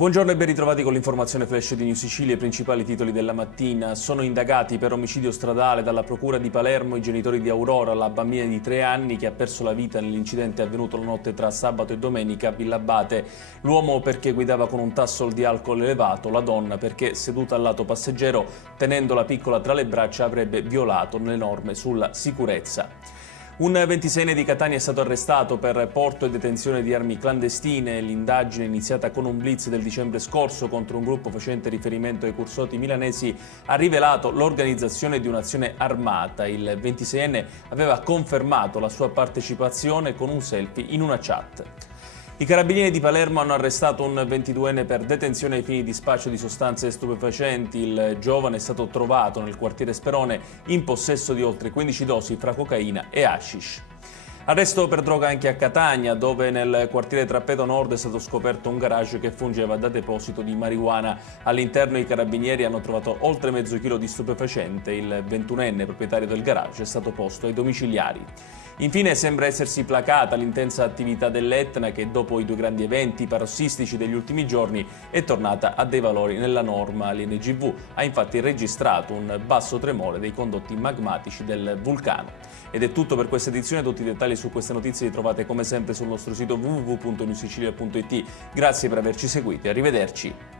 Buongiorno e ben ritrovati con l'informazione flash di New Sicilia. I principali titoli della mattina. Sono indagati per omicidio stradale dalla Procura di Palermo i genitori di Aurora, la bambina di 3 anni che ha perso la vita nell'incidente avvenuto la notte tra sabato e domenica a Villabate. L'uomo perché guidava con un tasso di alcol elevato, la donna perché seduta al lato passeggero, tenendo la piccola tra le braccia, avrebbe violato le norme sulla sicurezza. Un 26enne di Catania è stato arrestato per porto e detenzione di armi clandestine. L'indagine, iniziata con un blitz del dicembre scorso contro un gruppo facente riferimento ai cursoti milanesi, ha rivelato l'organizzazione di un'azione armata. Il 26enne aveva confermato la sua partecipazione con un selfie in una chat. I carabinieri di Palermo hanno arrestato un 22enne per detenzione ai fini di spaccio di sostanze stupefacenti. Il giovane è stato trovato nel quartiere Sperone in possesso di oltre 15 dosi fra cocaina e hashish. Arresto per droga anche a Catania, dove nel quartiere Trappeto Nord è stato scoperto un garage che fungeva da deposito di marijuana. All'interno i carabinieri hanno trovato oltre mezzo chilo di stupefacente. Il 21enne proprietario del garage è stato posto ai domiciliari. Infine sembra essersi placata l'intensa attività dell'Etna che dopo i 2 grandi eventi parossistici degli ultimi giorni è tornata a dei valori nella norma. L'INGV ha infatti registrato un basso tremore dei condotti magmatici del vulcano. Ed è tutto per questa edizione. Tutti i dettagli su queste notizie li trovate come sempre sul nostro sito www.newsicilia.it. Grazie per averci seguiti, arrivederci.